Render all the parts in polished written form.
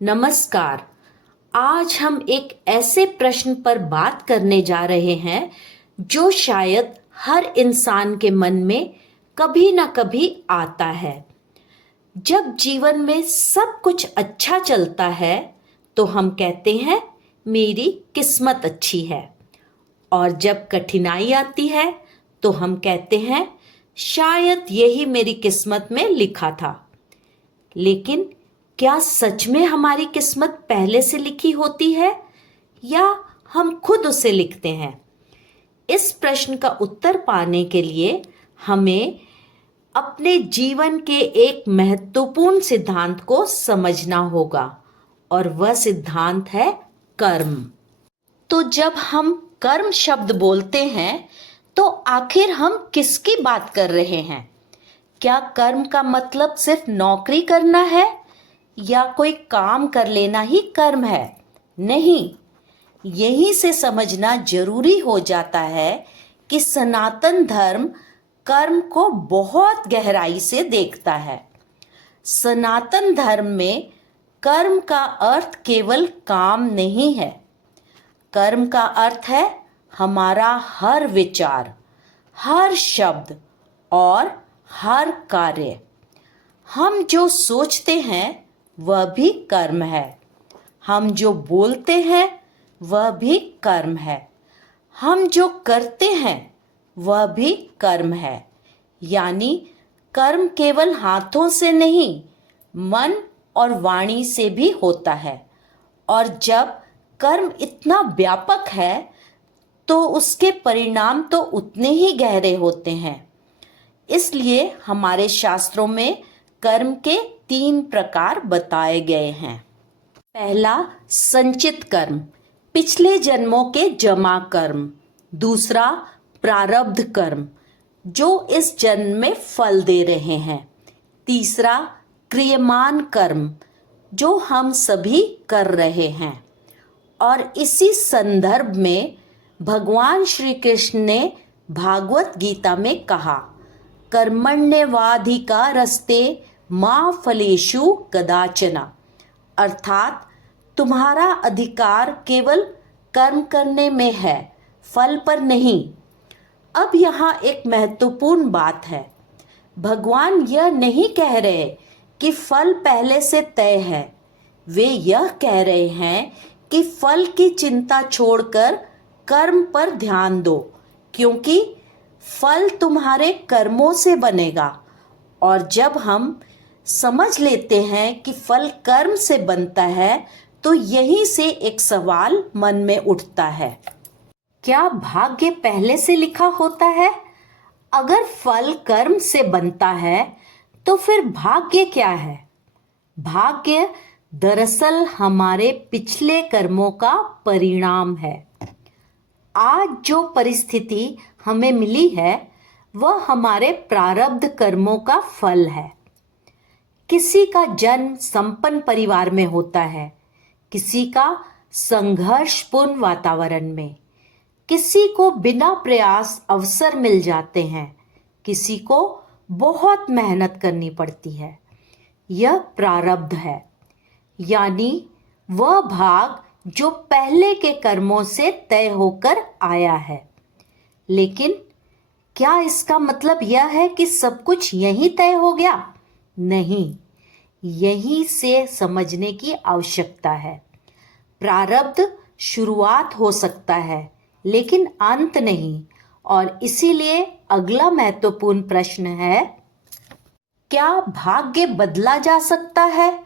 नमस्कार। आज हम एक ऐसे प्रश्न पर बात करने जा रहे हैं जो शायद हर इंसान के मन में कभी ना कभी आता है। जब जीवन में सब कुछ अच्छा चलता है तो हम कहते हैं मेरी किस्मत अच्छी है, और जब कठिनाई आती है तो हम कहते हैं शायद यही मेरी किस्मत में लिखा था। लेकिन क्या सच में हमारी किस्मत पहले से लिखी होती है या हम खुद उसे लिखते हैं? इस प्रश्न का उत्तर पाने के लिए हमें अपने जीवन के एक महत्वपूर्ण सिद्धांत को समझना होगा, और वह सिद्धांत है कर्म। तो जब हम कर्म शब्द बोलते हैं तो आखिर हम किसकी बात कर रहे हैं? क्या कर्म का मतलब सिर्फ नौकरी करना है या कोई काम कर लेना ही कर्म है? नहीं, यहीं से समझना जरूरी हो जाता है कि सनातन धर्म कर्म को बहुत गहराई से देखता है। सनातन धर्म में कर्म का अर्थ केवल काम नहीं है। कर्म का अर्थ है हमारा हर विचार, हर शब्द और हर कार्य। हम जो सोचते हैं वह भी कर्म है, हम जो बोलते हैं वह भी कर्म है, हम जो करते हैं वह भी कर्म है। यानी कर्म केवल हाथों से नहीं, मन और वाणी से भी होता है। और जब कर्म इतना व्यापक है तो उसके परिणाम तो उतने ही गहरे होते हैं। इसलिए हमारे शास्त्रों में कर्म के 3 प्रकार बताए गए हैं। पहला, संचित कर्म, पिछले जन्मों के जमा कर्म। दूसरा, प्रारब्ध कर्म, जो इस जन्म में फल दे रहे हैं। तीसरा, क्रियमान कर्म, जो हम सभी कर रहे हैं। और इसी संदर्भ में भगवान श्री कृष्ण ने भागवत गीता में कहा, कर्मण्येवाधिकारस्ते मा फलेषु कदाचन। अर्थात तुम्हारा अधिकार केवल कर्म करने में है, फल पर नहीं। अब यहाँ एक महत्वपूर्ण बात है। भगवान यह नहीं कह रहे कि फल पहले से तय है। वे यह कह रहे हैं कि फल की चिंता छोड़कर कर्म पर ध्यान दो, क्योंकि फल तुम्हारे कर्मों से बनेगा। और जब हम समझ लेते हैं कि फल कर्म से बनता है तो यहीं से एक सवाल मन में उठता है, क्या भाग्य पहले से लिखा होता है? अगर फल कर्म से बनता है तो फिर भाग्य क्या है? भाग्य दरअसल हमारे पिछले कर्मों का परिणाम है। आज जो परिस्थिति हमें मिली है वह हमारे प्रारब्ध कर्मों का फल है। किसी का जन्म संपन्न परिवार में होता है, किसी का संघर्षपूर्ण वातावरण में, किसी को बिना प्रयास अवसर मिल जाते हैं, किसी को बहुत मेहनत करनी पड़ती है। यह प्रारब्ध है, यानी वह भाग जो पहले के कर्मों से तय होकर आया है। लेकिन क्या इसका मतलब यह है कि सब कुछ यहीं तय हो गया? नहीं, यहीं से समझने की आवश्यकता है। प्रारब्ध शुरुआत हो सकता है लेकिन अंत नहीं। और इसीलिए अगला महत्वपूर्ण प्रश्न है, क्या भाग्य बदला जा सकता है?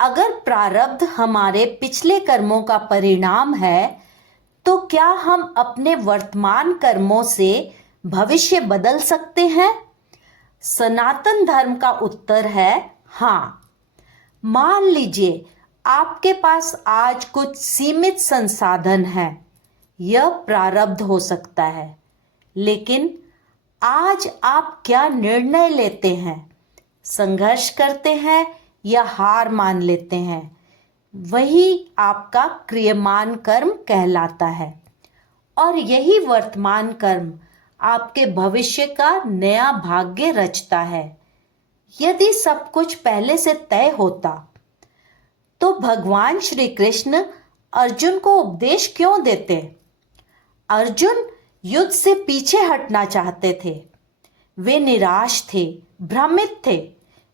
अगर प्रारब्ध हमारे पिछले कर्मों का परिणाम है तो क्या हम अपने वर्तमान कर्मों से भविष्य बदल सकते हैं? सनातन धर्म का उत्तर है हाँ। मान लीजिए आपके पास आज कुछ सीमित संसाधन है, यह प्रारब्ध हो सकता है। लेकिन आज आप क्या निर्णय लेते हैं? संघर्ष करते हैं या हार मान लेते हैं? वही आपका क्रियमान कर्म कहलाता है। और यही वर्तमान कर्म आपके भविष्य का नया भाग्य रचता है। यदि सब कुछ पहले से तय होता तो भगवान श्री कृष्ण अर्जुन को उपदेश क्यों देते? अर्जुन युद्ध से पीछे हटना चाहते थे। वे निराश थे, भ्रमित थे।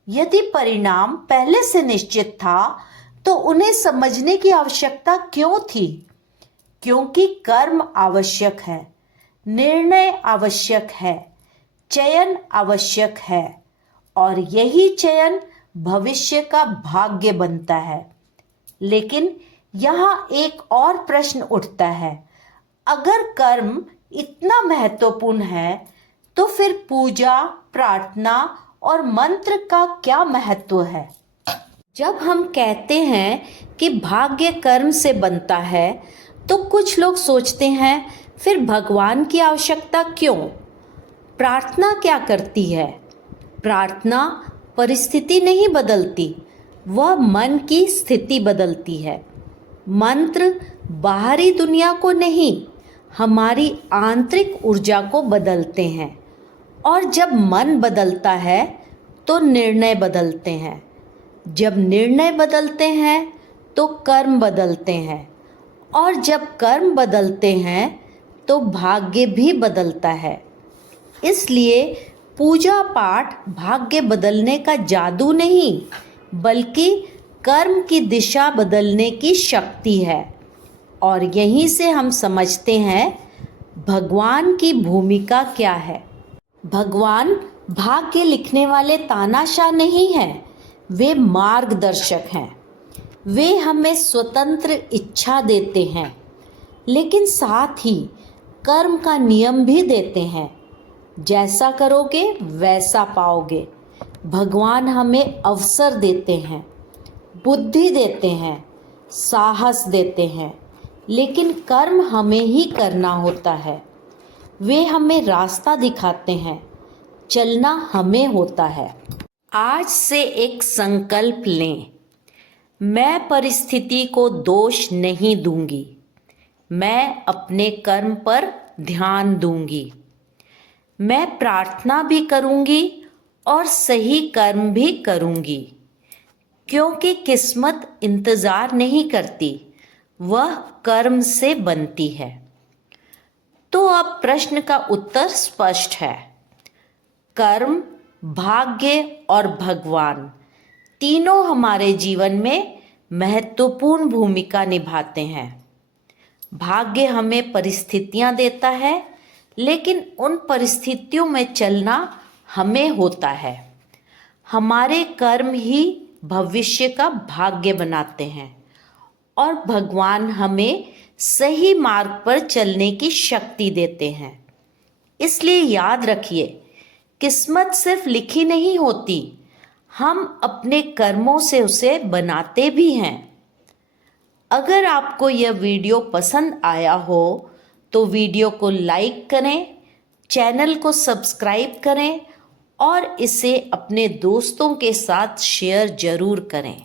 यदि परिणाम पहले से निश्चित था तो उन्हें समझने की आवश्यकता क्यों थी? क्योंकि कर्म आवश्यक है, निर्णय आवश्यक है, चयन आवश्यक है और यही चयन भविष्य का भाग्य बनता है। लेकिन यहाँ एक और प्रश्न उठता है, अगर कर्म इतना महत्वपूर्ण है तो फिर पूजा, प्रार्थना और मंत्र का क्या महत्व है? जब हम कहते हैं कि भाग्य कर्म से बनता है तो कुछ लोग सोचते हैं फिर भगवान की आवश्यकता क्यों? प्रार्थना क्या करती है? प्रार्थना परिस्थिति नहीं बदलती, वह मन की स्थिति बदलती है। मंत्र बाहरी दुनिया को नहीं, हमारी आंतरिक ऊर्जा को बदलते हैं और जब मन बदलता है तो निर्णय बदलते हैं। जब निर्णय बदलते हैं तो कर्म बदलते हैं और जब कर्म बदलते हैं तो भाग्य भी बदलता है। इसलिए पूजा पाठ भाग्य बदलने का जादू नहीं, बल्कि कर्म की दिशा बदलने की शक्ति है। और यहीं से हम समझते हैं भगवान की भूमिका क्या है। भगवान भाग्य लिखने वाले तानाशाह नहीं हैं, वे मार्गदर्शक हैं। वे हमें स्वतंत्र इच्छा देते हैं, लेकिन साथ ही कर्म का नियम भी देते हैं। जैसा करोगे वैसा पाओगे। भगवान हमें अवसर देते हैं, बुद्धि देते हैं, साहस देते हैं, लेकिन कर्म हमें ही करना होता है। वे हमें रास्ता दिखाते हैं, चलना हमें होता है। आज से एक संकल्प लें, मैं परिस्थिति को दोष नहीं दूंगी, मैं अपने कर्म पर ध्यान दूंगी। मैं प्रार्थना भी करूंगी और सही कर्म भी करूंगी, क्योंकि किस्मत इंतज़ार नहीं करती, वह कर्म से बनती है। तो अब प्रश्न का उत्तर स्पष्ट है। कर्म, भाग्य और भगवान तीनों हमारे जीवन में महत्वपूर्ण भूमिका निभाते हैं। भाग्य हमें परिस्थितियां देता है, लेकिन उन परिस्थितियों में चलना हमें होता है। हमारे कर्म ही भविष्य का भाग्य बनाते हैं और भगवान हमें सही मार्ग पर चलने की शक्ति देते हैं। इसलिए याद रखिए, किस्मत सिर्फ लिखी नहीं होती, हम अपने कर्मों से उसे बनाते भी हैं। अगर आपको यह वीडियो पसंद आया हो तो वीडियो को लाइक करें, चैनल को सब्सक्राइब करें और इसे अपने दोस्तों के साथ शेयर जरूर करें।